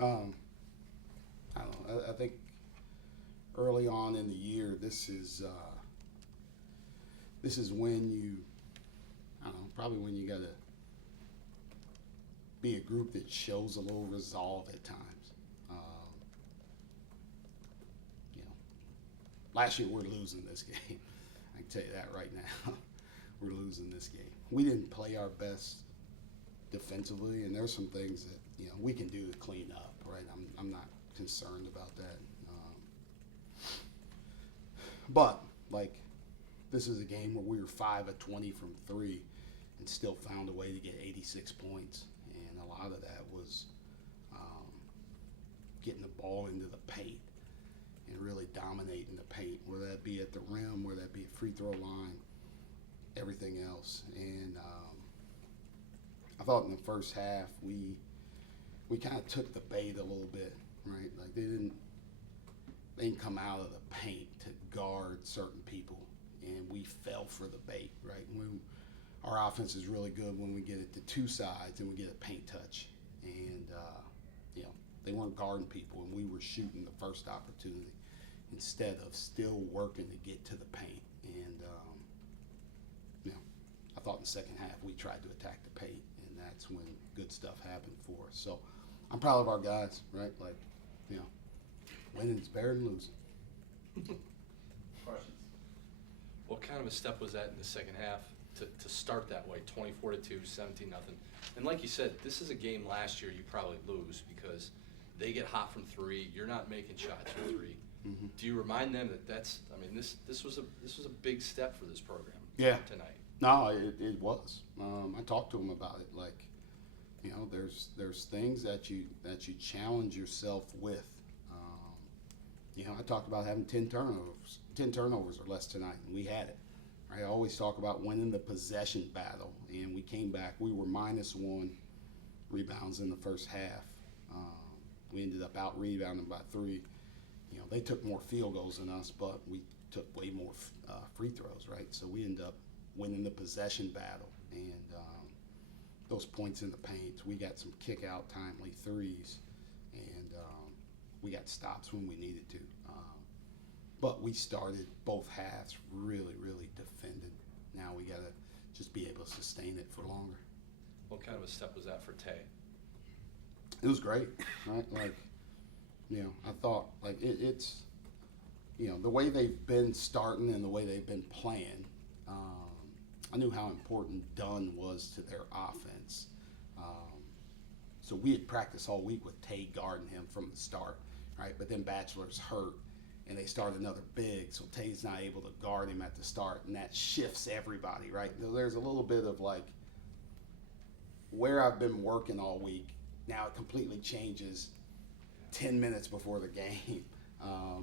Um, I don't know. I think early on in the year, this is when you, I don't know, probably when you got to be a group that shows a little resolve at times. Um, you know, last year we're losing this game. I can tell you that right now. We're losing this game. We didn't play our best defensively, and there's some things that we can do to clean up. Right, I'm not concerned about that. But like, this is a game where we were 5 of 20 from three, and still found a way to get 86 points. And a lot of that was getting the ball into the paint and really dominating the paint, whether that be at the rim, whether that be at free throw line, everything else. And I thought in the first half we kind of took the bait a little bit, right? Like they didn't come out of the paint to guard certain people, and we fell for the bait, right? Our offense is really good when we get it to two sides and we get a paint touch, and they weren't guarding people, and we were shooting the first opportunity instead of still working to get to the paint. And I thought in the second half we tried to attack the paint, and that's when good stuff happened for us. So I'm proud of our guys, right? Like, winning is better than losing. Questions? What kind of a step was that in the second half to start that way, 24-2, 17-0? And like you said, this is a game last year you probably lose because they get hot from three. You're not making shots from three. Mm-hmm. Do you remind them that this was a big step for this program? Yeah. Tonight. No, it was. I talked to him about it. Like, there's things that you challenge yourself with. I talked about having 10 turnovers or less tonight, and we had it. I always talk about winning the possession battle, and we came back. We were -1 rebounds in the first half. We ended up out rebounding by 3. They took more field goals than us, but we took way more free throws, right? So we ended up winning the possession battle, and those points in the paint. We got some kick-out timely threes, and we got stops when we needed to. But we started both halves really, really defending. Now we got to just be able to sustain it for longer. What kind of a step was that for Tae? It was great, right? Like, I thought, like, it's, the way they've been starting and the way they've been playing, I knew how important Dunn was to their offense. So we had practiced all week with Tae guarding him from the start, right? But then Bachelor's hurt, and they start another big, so Tae's not able to guard him at the start, and that shifts everybody, right? There's a little bit of, like, where I've been working all week, now it completely changes 10 minutes before the game.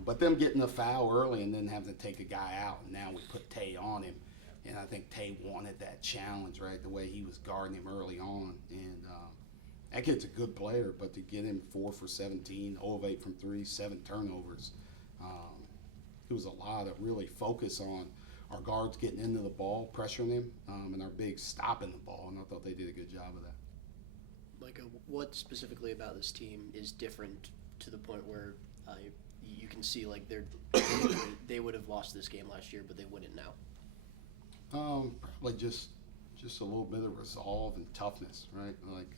But them getting a foul early and then having to take a guy out, and now we put Tae on him. And I think Tae wanted that challenge, right, the way he was guarding him early on. And that kid's a good player, but to get him 4 for 17, 0 of 8 from 3, 7 turnovers, it was a lot of really focus on our guards getting into the ball, pressuring him, and our bigs stopping the ball, and I thought they did a good job of that. Micah, what specifically about this team is different to the point where you can see like they would have lost this game last year, but they wouldn't now? Probably just a little bit of resolve and toughness, right? Like,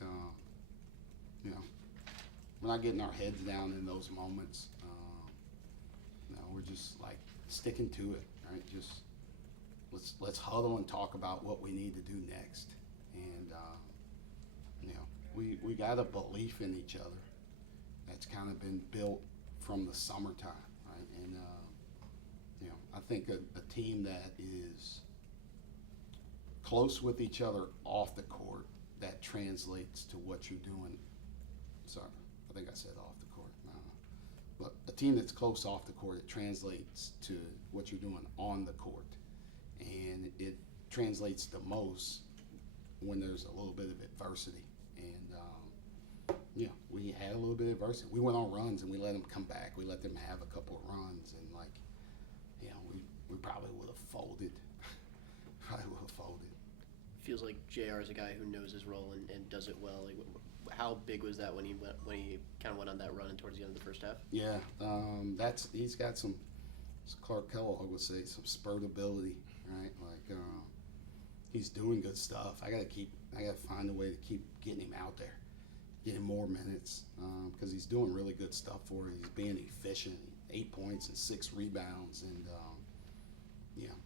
we're not getting our heads down in those moments. We're just like sticking to it, right? Just let's huddle and talk about what we need to do next. And we got a belief in each other that's kind of been built from the summertime, right? And I think a team that is close with each other off the court, that translates to what you're doing. Sorry, I think I said off the court. But a team that's close off the court, it translates to what you're doing on the court. And it translates the most when there's a little bit of adversity. And, we had a little bit of adversity. We went on runs and we let them come back. We let them have a couple of runs. And, we probably would have folded. Feels like JR is a guy who knows his role and does it well. Like, How big was that when he kind of went on that run and towards the end of the first half? Yeah, he's got some, as Clark Kellogg would say, some spurtability, right? Like he's doing good stuff. I gotta find a way to keep getting him out there, getting more minutes, because he's doing really good stuff for it. He's being efficient, 8 points and 6 rebounds, and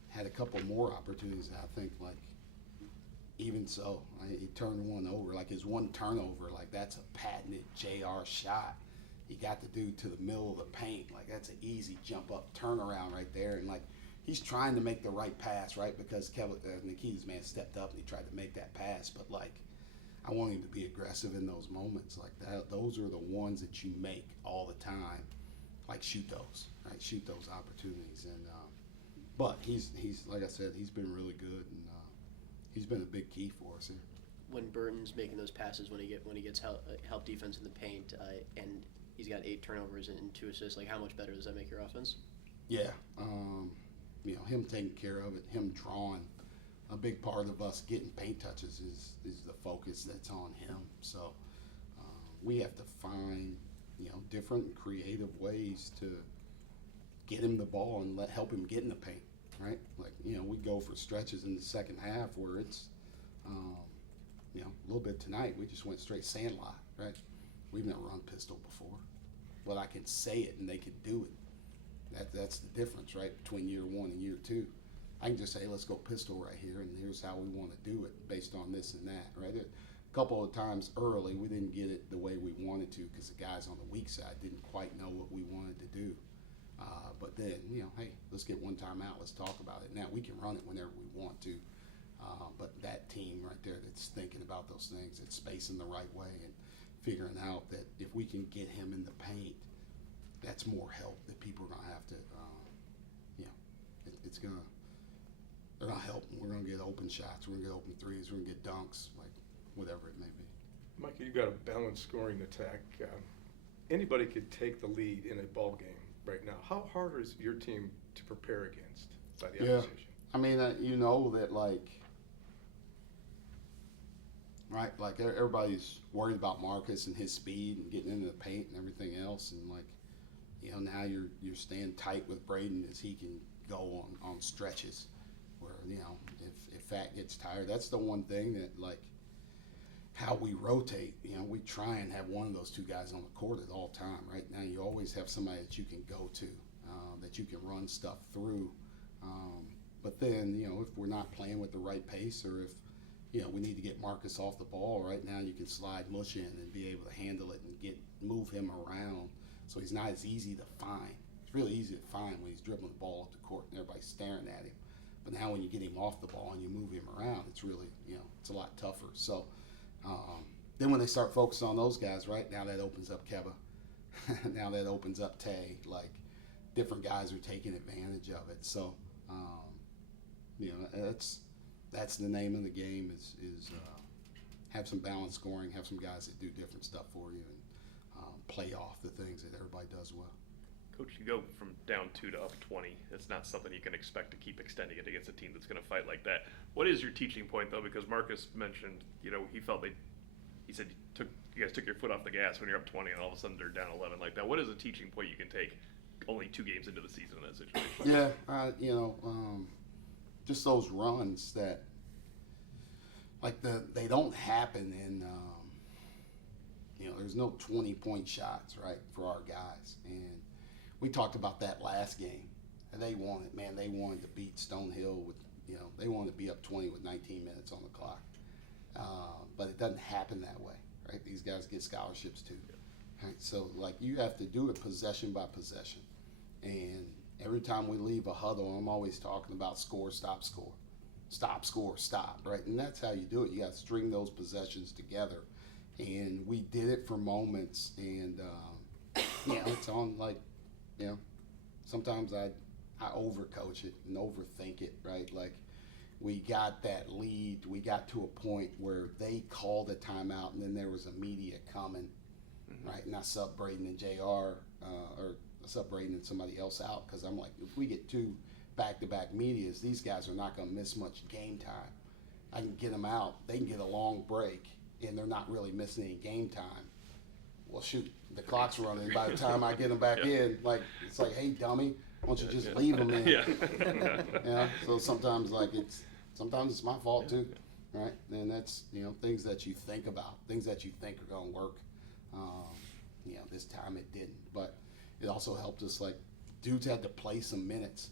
had a couple more opportunities. I think like. Even so, he turned one over. Like his one turnover, like that's a patented JR shot. He got the dude to the middle of the paint. Like that's an easy jump up turnaround right there. And like he's trying to make the right pass, right? Because Nikita's man stepped up and he tried to make that pass. But like I want him to be aggressive in those moments like that. Those are the ones that you make all the time. Like shoot those, right? Shoot those opportunities. And but he's like I said, he's been really good. And he's been a big key for us here. When Burton's making those passes, when he gets help defense in the paint, and he's got 8 turnovers and 2 assists, like how much better does that make your offense? Yeah, him taking care of it, him drawing. A big part of us getting paint touches is the focus that's on him. So we have to find different creative ways to get him the ball and help him get in the paint. Right, like we go for stretches in the second half where it's, a little bit tonight. We just went straight sandlot. Right, we've never run pistol before, but I can say it and they can do it. That's the difference, right, between year 1 and year 2. I can just say, let's go pistol right here, and here's how we want to do it based on this and that. Right, a couple of times early we didn't get it the way we wanted to because the guys on the weak side didn't quite know what we wanted to do. But then, hey, let's get one time out. Let's talk about it. Now we can run it whenever we want to. But that team right there that's thinking about those things, it's spacing the right way and figuring out that if we can get him in the paint, that's more help that people are going to have to, they're going to help. We're going to get open shots. We're going to get open threes. We're going to get dunks, like whatever it may be. Micah, you've got a balanced scoring attack. Anybody could take the lead in a ball game right now. How hard is your team to prepare against by the opposition? I mean, that right, like everybody's worried about Markus and his speed and getting into the paint and everything else, and like, now you're staying tight with Braden as he can go on stretches where, if Fat gets tired, that's the one thing that like how we rotate, we try and have one of those 2 guys on the court at all time. Right now, you always have somebody that you can go to, that you can run stuff through. But then, if we're not playing with the right pace, or if we need to get Markus off the ball, right now you can slide Mush in and be able to handle it and move him around, so he's not as easy to find. It's really easy to find when he's dribbling the ball up the court and everybody's staring at him. But now when you get him off the ball and you move him around, it's really, it's a lot tougher. So. Then when they start focusing on those guys, right, now that opens up Keba. Now that opens up Tae. Like, different guys are taking advantage of it. So, that's the name of the game is have some balanced scoring, have some guys that do different stuff for you, and play off the things that everybody does well. Coach, you go from down 2 to up 20. It's not something you can expect to keep extending it against a team that's going to fight like that. What is your teaching point, though? Because Markus mentioned, he felt he said you guys took your foot off the gas when you're up 20 and all of a sudden they're down 11 like that. What is a teaching point you can take only 2 games into the season in that situation? Yeah, just those runs that, like they don't happen in, there's no 20-point shots, right, for our guys. And we talked about that last game. And they wanted to beat Stonehill with, they wanted to be up 20 with 19 minutes on the clock. But it doesn't happen that way, right? These guys get scholarships too. Right? So, like, you have to do it possession by possession. And every time we leave a huddle, I'm always talking about score, stop, score. Stop, score, stop, right? And that's how you do it. You got to string those possessions together. And we did it for moments. And, it's on, like, sometimes I overcoach it and overthink it, right? Like, we got that lead. We got to a point where they called a timeout, and then there was a media coming, right? And I sub Braden and JR, or sub Braden and somebody else out, because I'm like, if we get 2 back-to-back medias, these guys are not going to miss much game time. I can get them out. They can get a long break, and they're not really missing any game time. Well, shoot, the clock's running. By the time I get them back in, like it's like, hey, dummy, why don't you just leave them in? Yeah. Yeah. So sometimes sometimes it's my fault too, right? And that's things that you think about, things that you think are gonna work. This time it didn't, but it also helped us. Like dudes had to play some minutes.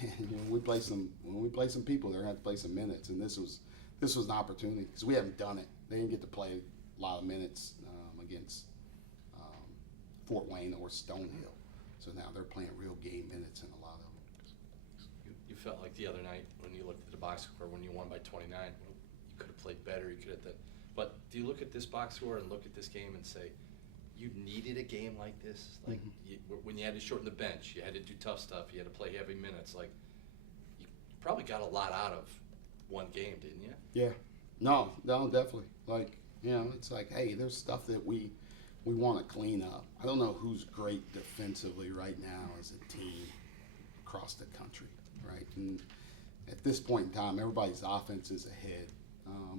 And when we play some people, they're gonna have to play some minutes, and this was an opportunity because we haven't done it. They didn't get to play a lot of minutes against Fort Wayne or Stonehill, so now they're playing real game minutes in a lot of them. You felt like the other night when you looked at the box score when you won by 29, you could have played better. You could have. But do you look at this box score and look at this game and say, you needed a game like this? Like when you had to shorten the bench, you had to do tough stuff, you had to play heavy minutes. Like you probably got a lot out of one game, didn't you? Yeah. No, definitely. Like it's like, hey, there's stuff that we want to clean up. I don't know who's great defensively right now as a team across the country, right? And at this point in time, everybody's offense is ahead,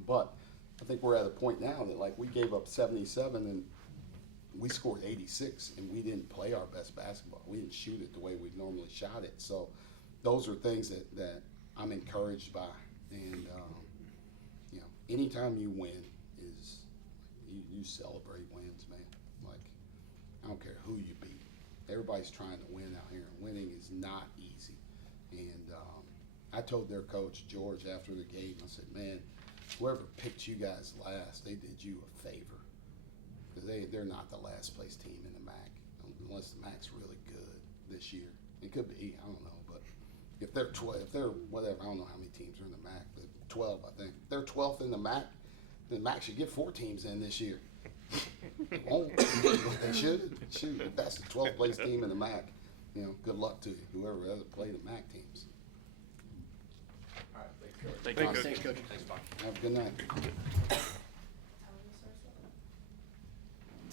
but I think we're at a point now that like we gave up 77 and we scored 86, and we didn't play our best basketball. We didn't shoot it the way we normally shot it. So those are things that I'm encouraged by. And, anytime you win is you celebrate wins, man. Like, I don't care who you beat. Everybody's trying to win out here, and winning is not easy. And I told their coach, George, after the game, I said, man, whoever picked you guys last, they did you a favor. Because they're not the last place team in the MAC, unless the MAC's really good this year. It could be, I don't know, but if they're whatever, I don't know how many teams are in the MAC, but 12, I think. If they're 12th in the MAC, then MAC should get 4 teams in this year. They won't, but they should. Shoot, if that's the 12th place team in the MAC, good luck to you, whoever doesn't play the MAC teams. All right, thank you, Coach. Thank you, Coach. Thanks, Coach. Thanks, Bob. Have a good night.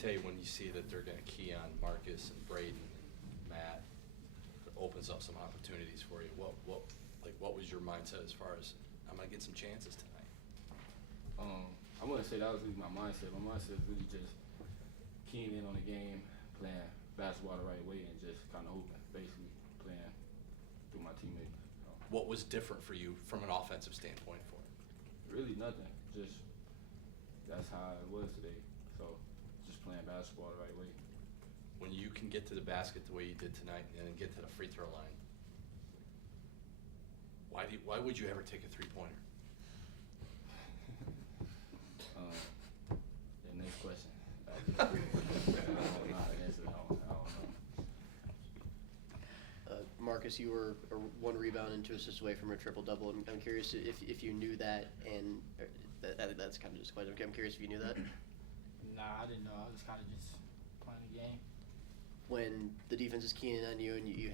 Tay, when you see that they're going to key on Marcus and Braden and Matt, it opens up some opportunities for you. What was your mindset as far as I'm going to get some chances tonight? I wouldn't say that was really my mindset. My mindset is really just keying in on the game, playing basketball the right way, and just kind of hooping, basically playing through my teammates. What was different for you from an offensive standpoint for it? Really nothing. Just that's how it was today. So just playing basketball the right way. When you can get to the basket the way you did tonight and then get to the free throw line, why would you ever take a three-pointer? The next question. I don't know how to answer that one. I don't know. Marcus, you were one rebound and 2 assists away from a triple-double. I'm curious if you knew that, and that's kind of just a question. I'm curious if you knew that. Nah, I didn't know. I was kind of just playing the game. When the defense is keying in on you and you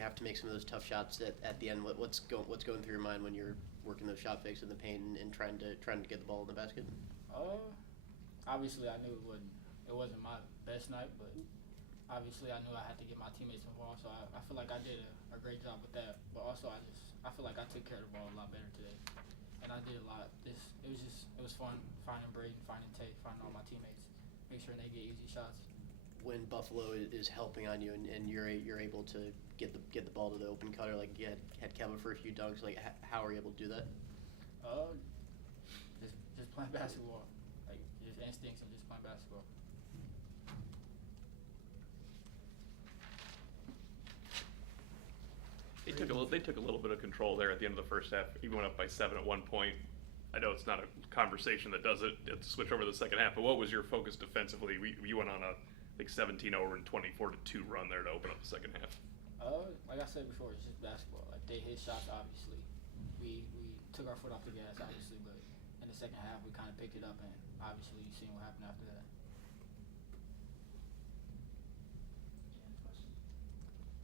have to make some of those tough shots at the end, what's going through your mind when you're working those shot fakes in the paint and trying to get the ball in the basket? Obviously I knew it wasn't my best night, but obviously I knew I had to get my teammates involved, so I feel like I did a great job with that. But also I feel like I took care of the ball a lot better today, and I did a lot. It was fun finding Braden, finding Tae, finding all my teammates, make sure they get easy shots. When Buffalo is helping on you and you're able to get the ball to the open cutter, like you had Kevin for a few dunks, like how are you able to do that? Just playing basketball, like just instincts and just playing basketball. They took a little bit of control there at the end of the first half. Even went up by 7 at one point. I know it's not a conversation that does it. To switch over to the second half, but what was your focus defensively? You went on a 17 over and 24-2 run there to open up the second half. Like I said before, it's just basketball. Like they hit shots, obviously. We took our foot off the gas, obviously, but in the second half we kind of picked it up, and obviously you seen what happened after that.